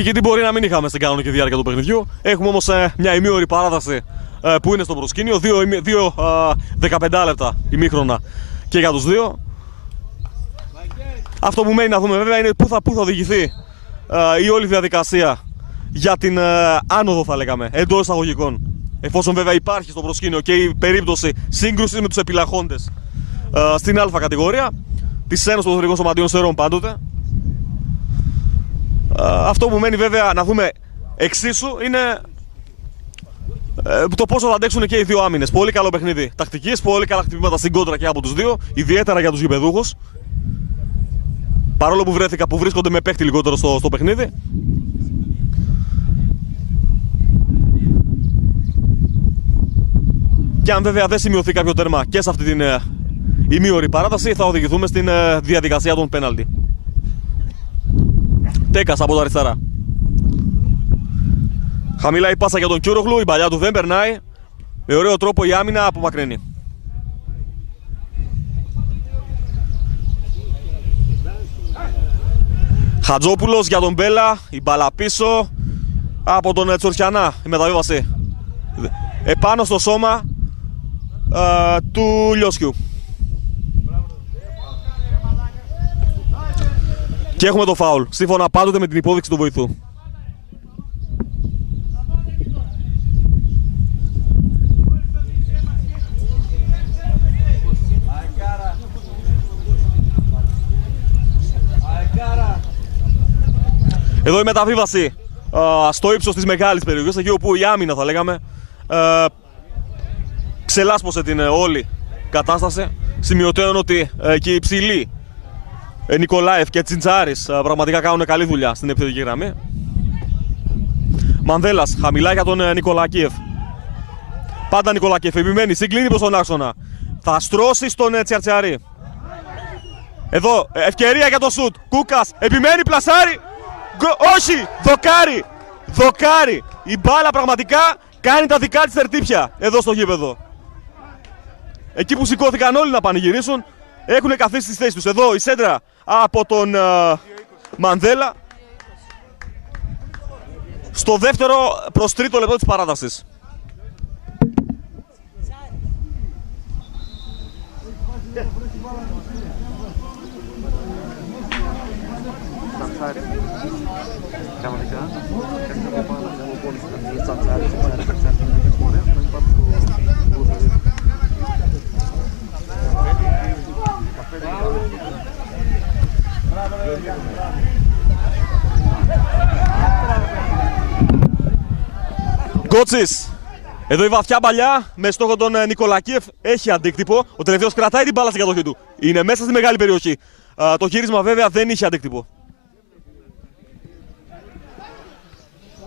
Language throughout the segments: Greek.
Νικητή μπορεί να μην είχαμε στην κανονική διάρκεια του παιχνιδιού. Έχουμε όμως μια ημίωρη παράταση που είναι στο προσκήνιο. Δύο 15 λεπτά ημίχρονα και για τους δύο. Αυτό που μένει να δούμε βέβαια είναι πού θα οδηγηθεί η όλη διαδικασία για την άνοδο, θα λέγαμε, εντός εισαγωγικών. Εφόσον βέβαια υπάρχει στο προσκήνιο και η περίπτωση σύγκρουσης με τους επιλαχόντες στην Α κατηγορία της Ένωσης Ποδοσφαιρικών Σωματείων Σερών πάντοτε. Αυτό που μένει βέβαια να δούμε εξίσου είναι το πόσο θα αντέξουν και οι δύο άμυνες. Πολύ καλό παιχνίδι τακτικής, πολύ καλά χτυπήματα στην κόντρα και από τους δύο, ιδιαίτερα για τους γηπεδούχους. Παρόλο που βρίσκονται με παίχτη λιγότερο στο παιχνίδι. Και αν βέβαια δεν σημειωθεί κάποιο τέρμα και σε αυτή την ημίωρη παράταση, θα οδηγηθούμε στην διαδικασία των πέναλτι. Τέκας από τα αριστερά. Χαμηλά η πάσα για τον Κιούρογλου, η παλιά του δεν περνάει. Με ωραίο τρόπο η άμυνα απομακρύνει. Χατζόπουλος για τον Μπέλα, η μπάλα πίσω από τον Τσορτιανά, η μεταβίβαση επάνω στο σώμα του Λιώσκιου. Και έχουμε το φάουλ, σύμφωνα πάντοτε με την υπόδειξη του βοηθού. Εδώ η μεταβίβαση στο ύψος της μεγάλης περιοχής, εκεί όπου η άμυνα, θα λέγαμε, ξελάσπωσε την όλη κατάσταση. Σημειωτέων ότι και οι υψηλοί Νικολάεφ και Τσιντσάρης πραγματικά κάνουν καλή δουλειά στην επιθετική γραμμή. Μανδέλας χαμηλά για τον Νικολακίεφ. Πάντα Νικολακίεφ επιμένει, συγκλίνει προς τον άξονα. Θα στρώσει στον Τσιαρτσιαρή. Εδώ ευκαιρία για το σουτ. Κούκας επιμένει, πλασάρει. Όχι! Δοκάρι! Δοκάρι! Η μπάλα πραγματικά κάνει τα δικά της τερτύπια εδώ στο γήπεδο. Εκεί που σηκώθηκαν όλοι να πανηγυρίσουν, έχουν καθίσει στις θέσεις τους. Εδώ η σέντρα από τον Μανδέλα στο δεύτερο προς τρίτο λεπτό της παράτασης. Γκότσις. Εδώ η βαθιά παλιά με στόχο τον Νικολακίεφ έχει αντίκτυπο. Ο τελευταίος κρατάει την μπάλα στην κατοχή του. Είναι μέσα στη μεγάλη περιοχή. Το γύρισμα βέβαια δεν είχε αντίκτυπο.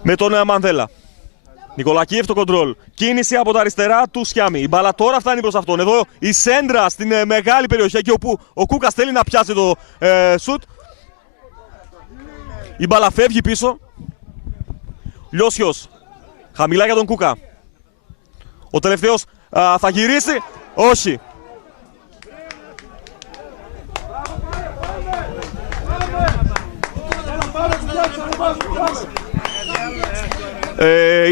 Με τον Μανδέλα. Νικολακίεφ το κοντρόλ. Κίνηση από τα αριστερά του Σιάμι. Η μπάλα τώρα φτάνει προς αυτόν. Εδώ η σέντρα στην μεγάλη περιοχή, εκεί όπου ο Κούκας θέλει να πιάσει το σουτ. Η μπάλα φεύγει πίσω. Λιώσιος. Χαμηλά για τον Κούκα. Ο τελευταίος θα γυρίσει. Όχι.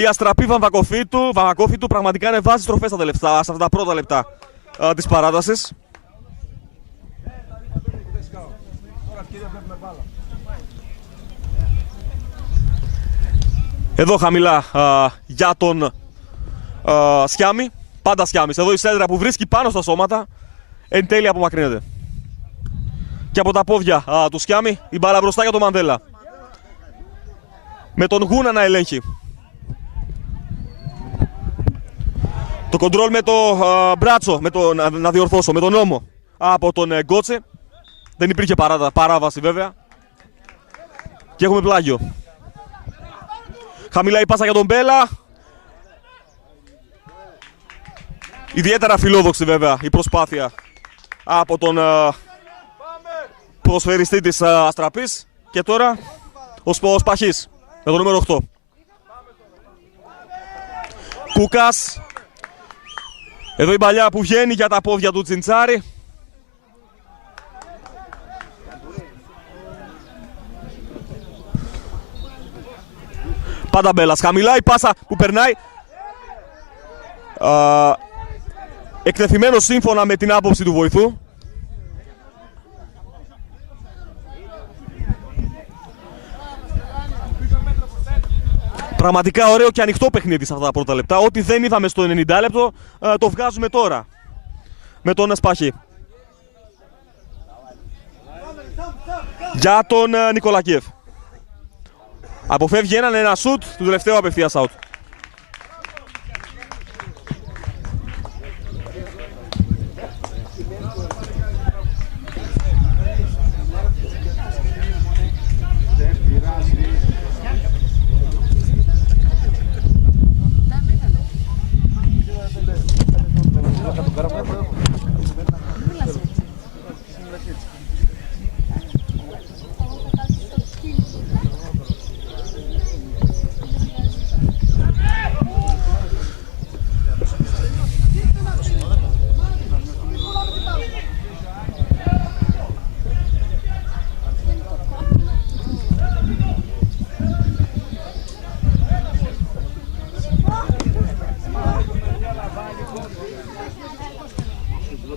Η αστραπή Βαμβακόφιτου πραγματικά ανεβάζει στροφές σε αυτά τα πρώτα λεπτά της παράτασης. Εδώ χαμηλά για τον Σιάμι. Πάντα Σιάμις. Εδώ η σέντρα που βρίσκει πάνω στα σώματα εν τέλει απομακρύνεται. Και από τα πόδια του Σιάμι η μπάλα μπροστά για τον Μανδέλα. Με τον Γούνα να ελέγχει. Το κοντρόλ με το μπράτσο, να διορθώσω, με τον ώμο από τον Γκότσε. Δεν υπήρχε παράβαση βέβαια. Και έχουμε πλάγιο. Χαμηλά η πάσα για τον Μπέλα. Ιδιαίτερα φιλόδοξη βέβαια η προσπάθεια από τον ποδοσφαιριστή της Αστραπής. Και τώρα ο Σπαχής με το νούμερο 8. Κούκας. Εδώ η παλιά που βγαίνει για τα πόδια του Τσιντσάρη. Πάντα Μπέλλας. Χαμηλά η πάσα που περνάει. Εκτεθειμένος σύμφωνα με την άποψη του βοηθού. Πραγματικά ωραίο και ανοιχτό παιχνίδι σε αυτά τα πρώτα λεπτά. Ό,τι δεν είδαμε στο 90 λεπτό το βγάζουμε τώρα με τον Σπάχη. Για τον Νικολακίεφ. Αποφεύγει ένα σουτ του τελευταίου απευθείας out.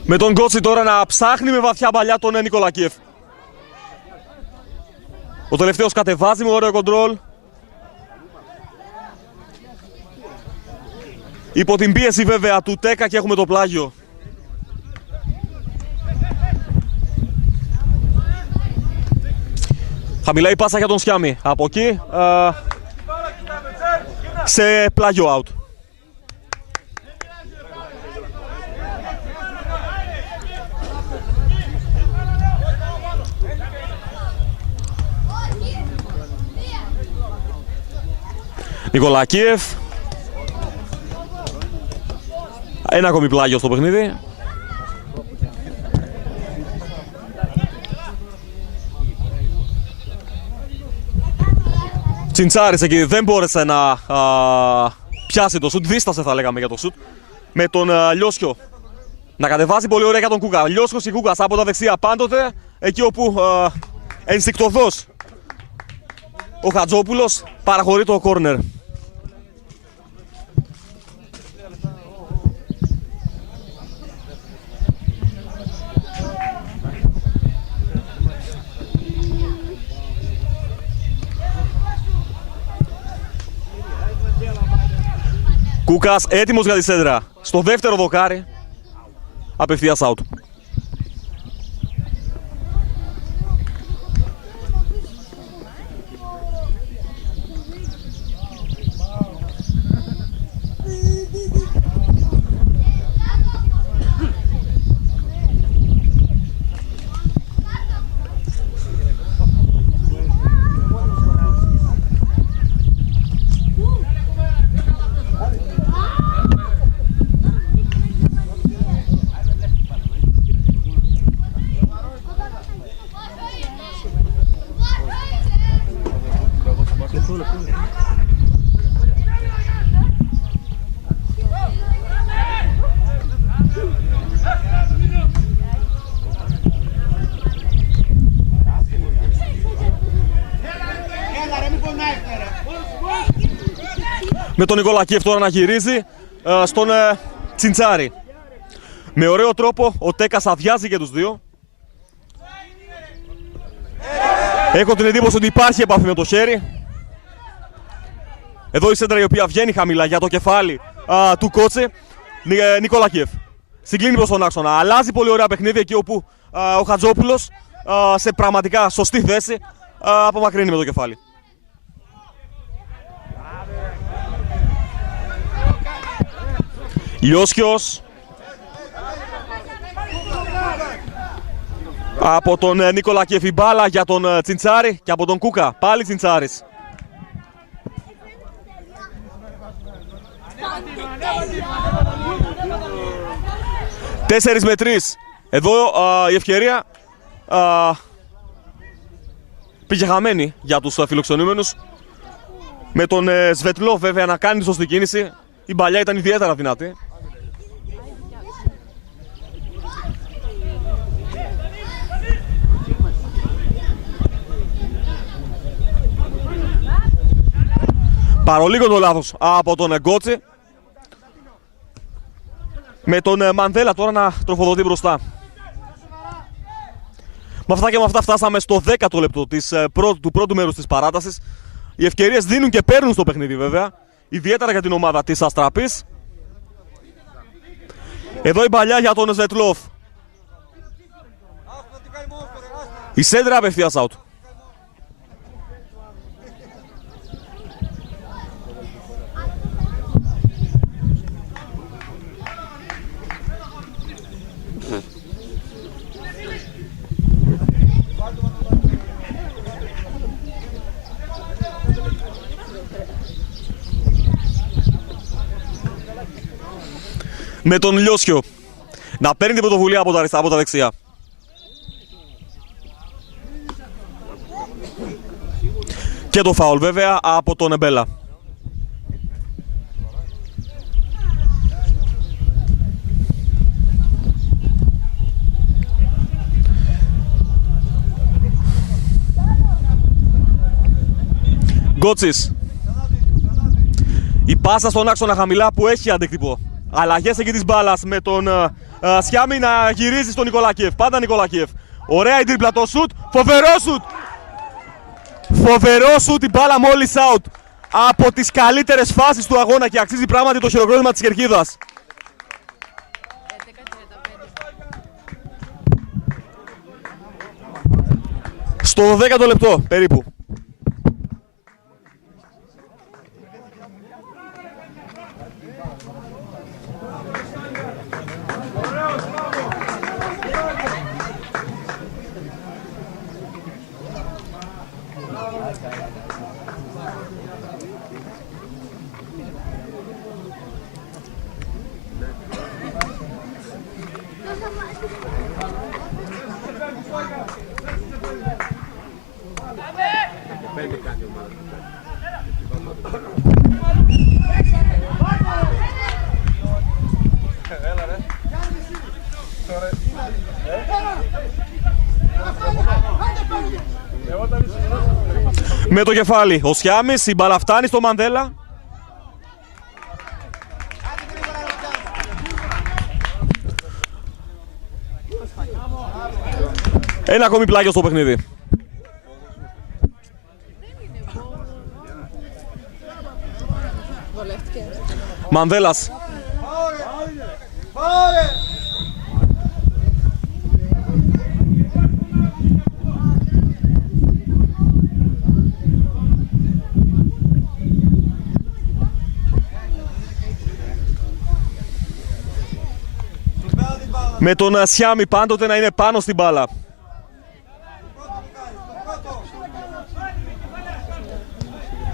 Με τον Κότσι τώρα να ψάχνει με βαθιά παλιά τον Νικολακίεφ. Ο τελευταίος κατεβάζει με ωραίο κοντρόλ. Υπό την πίεση βέβαια του Τέκα και έχουμε το πλάγιο. Χαμηλά η πάσα για τον Σιάμι. Από εκεί σε πλάγιο out. Νικολακίεφ. Ένα ακόμη πλάγιο στο παιχνίδι. Τσιντσάρης εκεί δεν μπόρεσε να πιάσει το σουτ. Δίστασε θα λέγαμε για το σουτ. Με τον Λιώσιο να κατεβάζει πολύ ωραία για τον Κούκα. Λιώσιος και Κούκας από τα δεξιά πάντοτε. Εκεί όπου ενστικτωδώς ο Χατζόπουλος παραχωρεί το κόρνερ. Κούκας έτοιμος για τη σέντρα. Στο δεύτερο δοκάρι. Απευθείας out. Με τον Νικολακίεφ τώρα να γυρίζει στον Τσιντσάρη. Με ωραίο τρόπο ο Τέκας αδειάζει και τους δύο. Έχω την εντύπωση ότι υπάρχει επαφή με το χέρι. Εδώ η σέντρα η οποία βγαίνει χαμηλά για το κεφάλι του Κότσε. Νικολακίεφ συγκλίνει προς τον άξονα. Αλλάζει πολύ ωραία παιχνίδι εκεί όπου ο Χατζόπουλος σε πραγματικά σωστή θέση απομακρύνει με το κεφάλι. Λιώσιος από τον Νικολακίεφ η μπάλα για τον Τσιντσάρη και από τον Κούκα. Πάλι Τσιντσάρης. Τέσσερις με 3. Εδώ η ευκαιρία πήγε χαμένη για τους φιλοξενούμενους. Με τον Σβετλό βέβαια να κάνει τη σωστή κίνηση. Η μπαλιά ήταν ιδιαίτερα δυνατή. Παρολίγο το λάθος από τον Γκότσι. Με τον Μανδέλα τώρα να τροφοδοτεί μπροστά. Με αυτά και με αυτά φτάσαμε στο 10ο λεπτό του πρώτου μέρους της παράτασης. Οι ευκαιρίες δίνουν και παίρνουν στο παιχνίδι βέβαια. Ιδιαίτερα για την ομάδα της Αστραπής. Εδώ η παλιά για τον Ζετλόφ. Η σέντρα απευθείας out. Με τον Λιώσιο να παίρνει την πρωτοβουλία από τα δεξιά. Και το φάουλ βέβαια από τον Εμπέλα. Γκότσις. Η πάσα στον άξονα χαμηλά που έχει αντίκτυπο. Αλλαγές εκεί της μπάλας με τον Σιάμι να γυρίζει στον Νικολάκιεφ. Πάντα Νικολάκιεφ. Ωραία η τρίπλα, το σουτ. Φοβερό σουτ. Φοβερό σουτ, η μπάλα μόλις out. Από τις καλύτερες φάσεις του αγώνα και αξίζει πράγματι το χειροκρότημα της κερκίδας. Στο 12ο λεπτό περίπου. Με το κεφάλι ο Σιάμις, η μπάλα φτάνει στο Μανδέλα. Ένα ακόμη πλάγιο στο παιχνίδι. Μανδέλας. Με τον Σιάμι πάντοτε να είναι πάνω στην μπάλα.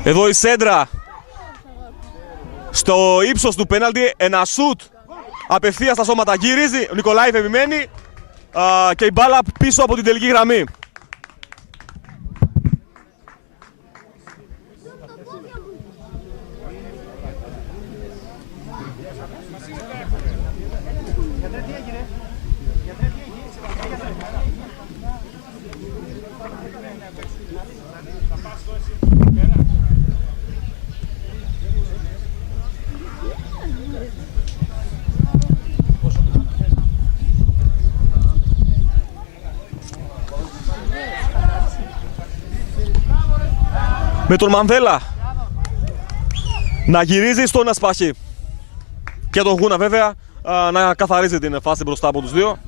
Εδώ η σέντρα. Στο ύψος του πέναλτι, ένα σουτ απευθείας στα σώματα. Γυρίζει, ο Νικολάηφ επιμένει και η μπάλα πίσω από την τελική γραμμή. Με τον Μανδέλα να γυρίζει στον Ασπαχή και τον Γούνα βέβαια να καθαρίζει την φάση μπροστά από τους δύο.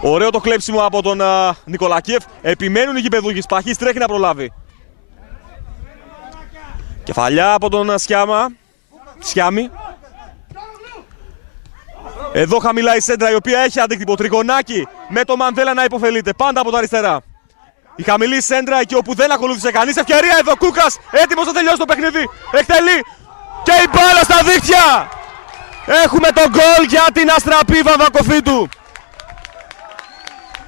Ωραίο το κλέψιμο από τον Νικολακίεφ. Επιμένουν οι γηπεδούχοι. Σπαχής τρέχει να προλάβει. Κεφαλιά από τον Σιάμι. Εδώ χαμηλά η σέντρα η οποία έχει αντίκτυπο. Τριγωνάκι με τον Μανδέλα να υποφελείται. Πάντα από τα αριστερά. Η χαμηλή σέντρα εκεί όπου δεν ακολούθησε κανείς. Ευκαιρία εδώ. Κούκας έτοιμος να τελειώσει το παιχνίδι. Εκτελεί. Και η μπάλα στα δίχτυα. Έχουμε τον γκολ για την Αστραπή Βαμβακοφίτου.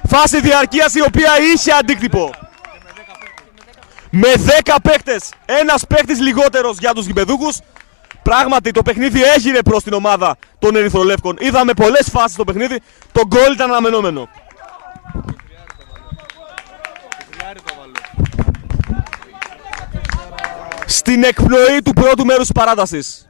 Φάση διαρκείας η οποία είχε αντίκτυπο. Με 10 παίκτες. Ένας παίκτης λιγότερος για τους γηπεδούχους. Πράγματι το παιχνίδι έγινε προς την ομάδα των Ερυθρολεύκων. Είδαμε πολλές φάσεις στο παιχνίδι. Το γκολ ήταν αναμενόμενο. στην εκπνοή του πρώτου μέρους της παράτασης.